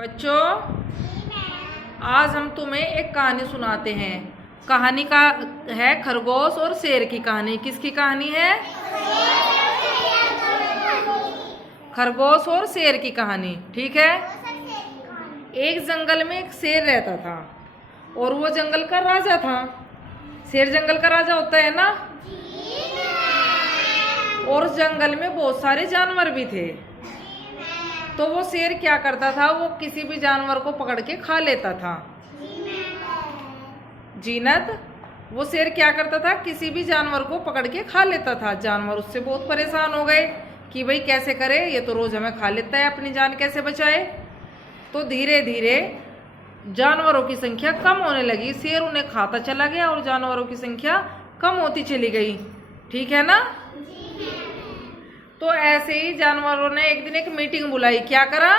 बच्चों, आज हम तुम्हें एक कहानी सुनाते हैं। कहानी का है खरगोश और शेर की कहानी। किसकी कहानी है? खरगोश और शेर की कहानी। ठीक है। एक जंगल में एक शेर रहता था और वो जंगल का राजा था। शेर जंगल का राजा होता है ना। और जंगल में बहुत सारे जानवर भी थे। तो वो शेर क्या करता था, वो किसी भी जानवर को पकड़ के खा लेता था। जीनत, वो शेर क्या करता था, किसी भी जानवर को पकड़ के खा लेता था। जानवर उससे बहुत परेशान हो गए कि भाई कैसे करे, ये तो रोज हमें खा लेता है, अपनी जान कैसे बचाए। तो धीरे धीरे जानवरों की संख्या कम होने लगी। शेर उन्हें खाता चला गया और जानवरों की संख्या कम होती चली गई। ठीक है ना। तो ऐसे ही जानवरों ने एक दिन एक मीटिंग बुलाई। क्या करा?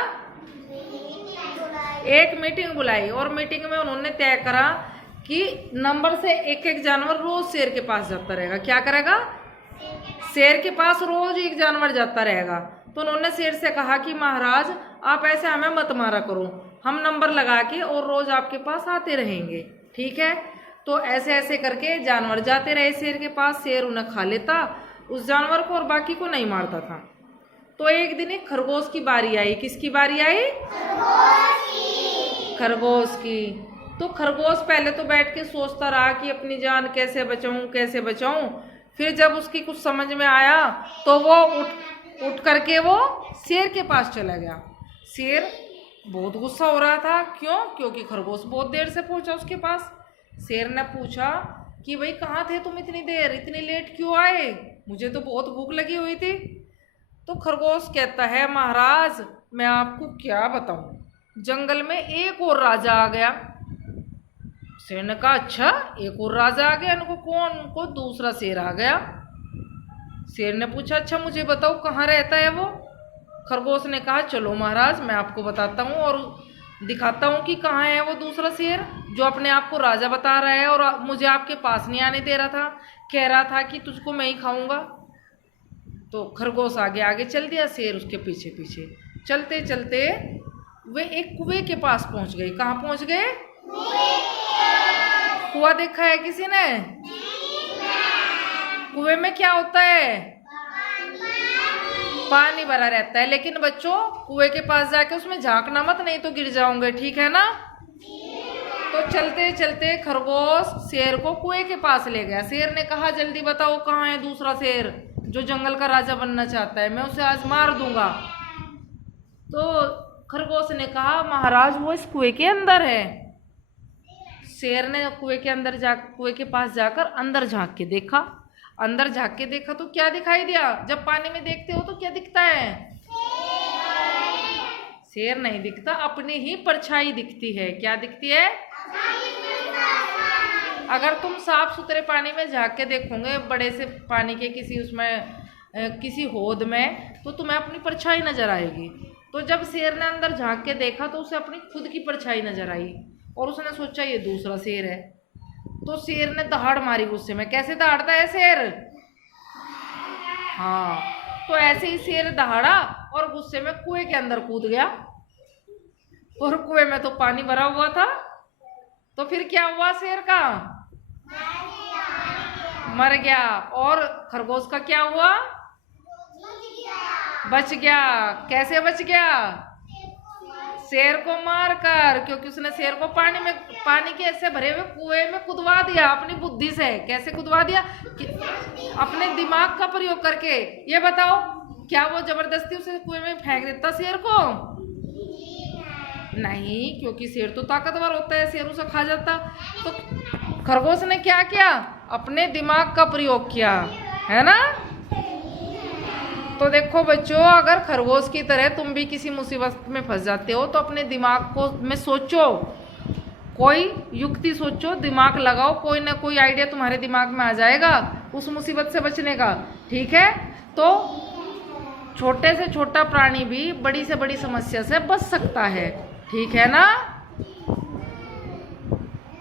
एक मीटिंग बुलाई और मीटिंग में उन्होंने तय करा कि नंबर से एक एक जानवर रोज शेर के पास जाता रहेगा। क्या करेगा? शेर के पास रोज एक जानवर जाता रहेगा। तो उन्होंने शेर से कहा कि महाराज, आप ऐसे हमें मत मारा करो, हम नंबर लगा के और रोज आपके पास आते रहेंगे। ठीक है। तो ऐसे ऐसे करके जानवर जाते रहे शेर के पास। शेर उन्हें खा लेता, उस जानवर को, और बाकी को नहीं मारता था। तो एक दिन एक खरगोश की बारी आई। किसकी बारी आई? खरगोश की। तो खरगोश पहले तो बैठ के सोचता रहा कि अपनी जान कैसे बचाऊं, कैसे बचाऊं। फिर जब उसकी कुछ समझ में आया तो वो उठ करके वो शेर के पास चला गया। शेर बहुत गुस्सा हो रहा था। क्यों? क्योंकि खरगोश बहुत देर से पहुंचा उसके पास। शेर ने पूछा कि भाई कहाँ थे तुम इतनी देर, इतनी लेट क्यों आए? मुझे तो बहुत भूख लगी हुई थी। तो खरगोश कहता है, महाराज मैं आपको क्या बताऊं, जंगल में एक और राजा आ गया। शेर ने कहा, अच्छा एक और राजा आ गया, इनको कौन? उनको दूसरा शेर आ गया। शेर ने पूछा, अच्छा मुझे बताओ कहाँ रहता है वो? खरगोश ने कहा, चलो महाराज मैं आपको बताता हूँ और दिखाता हूँ कि कहाँ है वो दूसरा शेर जो अपने आप को राजा बता रहा है और मुझे आपके पास नहीं आने दे रहा था, कह रहा था कि तुझको मैं ही खाऊंगा। तो खरगोश आगे आगे चल दिया, शेर उसके पीछे पीछे। चलते चलते वे एक कुएं के पास पहुंच गए। कहाँ पहुंच गए? कुआं देखा है किसी ने? कुएं में क्या होता है? पानी भरा रहता है। लेकिन बच्चों, कुएं के पास जाके उसमें झांकना मत, नहीं तो गिर जाओगे। ठीक है ना। तो चलते चलते खरगोश शेर को कुएं के पास ले गया। शेर ने कहा, जल्दी बताओ कहाँ है दूसरा शेर जो जंगल का राजा बनना चाहता है, मैं उसे आज मार दूंगा। तो खरगोश ने कहा, महाराज वो इस कुएं के अंदर है। शेर ने कुएं के पास जाकर अंदर झांक के देखा। अंदर झांक के देखा तो क्या दिखाई दिया? जब पानी में देखते हो तो क्या दिखता है? शेर नहीं दिखता, अपनी ही परछाई दिखती है। क्या दिखती है? अगर तुम साफ सुथरे पानी में झांक के देखोगे, बड़े से पानी के किसी होद में, तो तुम्हें अपनी परछाई नजर आएगी। तो जब शेर ने अंदर झांक के देखा तो उसे अपनी खुद की परछाई नजर आई और उसने सोचा ये दूसरा शेर है। तो शेर ने दहाड़ मारी गुस्से में। कैसे दहाड़ता है शेर? हाँ, तो ऐसे ही शेर दहाड़ा और गुस्से में कुएं के अंदर कूद गया। और कुएं में तो पानी भरा हुआ था। तो फिर क्या हुआ? शेर का मर गया। और खरगोश का क्या हुआ? बच गया। कैसे बच गया? शेर को मार कर, क्योंकि उसने शेर को पानी के ऐसे भरे हुए कुएं में कुदवा दिया अपनी बुद्धि से। कैसे कुदवा दिया? अपने दिमाग का प्रयोग करके। ये बताओ, क्या वो जबरदस्ती उसे कुएं में फेंक देता शेर को? नहीं, क्योंकि शेर तो ताकतवर होता है, शेर उसे खा जाता। तो खरगोश ने क्या किया? अपने दिमाग का प्रयोग किया, है ना। तो देखो बच्चों, अगर खरगोश की तरह तुम भी किसी मुसीबत में फंस जाते हो तो अपने दिमाग में सोचो, कोई युक्ति सोचो, दिमाग लगाओ, कोई ना कोई आइडिया तुम्हारे दिमाग में आ जाएगा उस मुसीबत से बचने का। ठीक है। तो छोटे से छोटा प्राणी भी बड़ी से बड़ी समस्या से बच सकता है। ठीक है ना।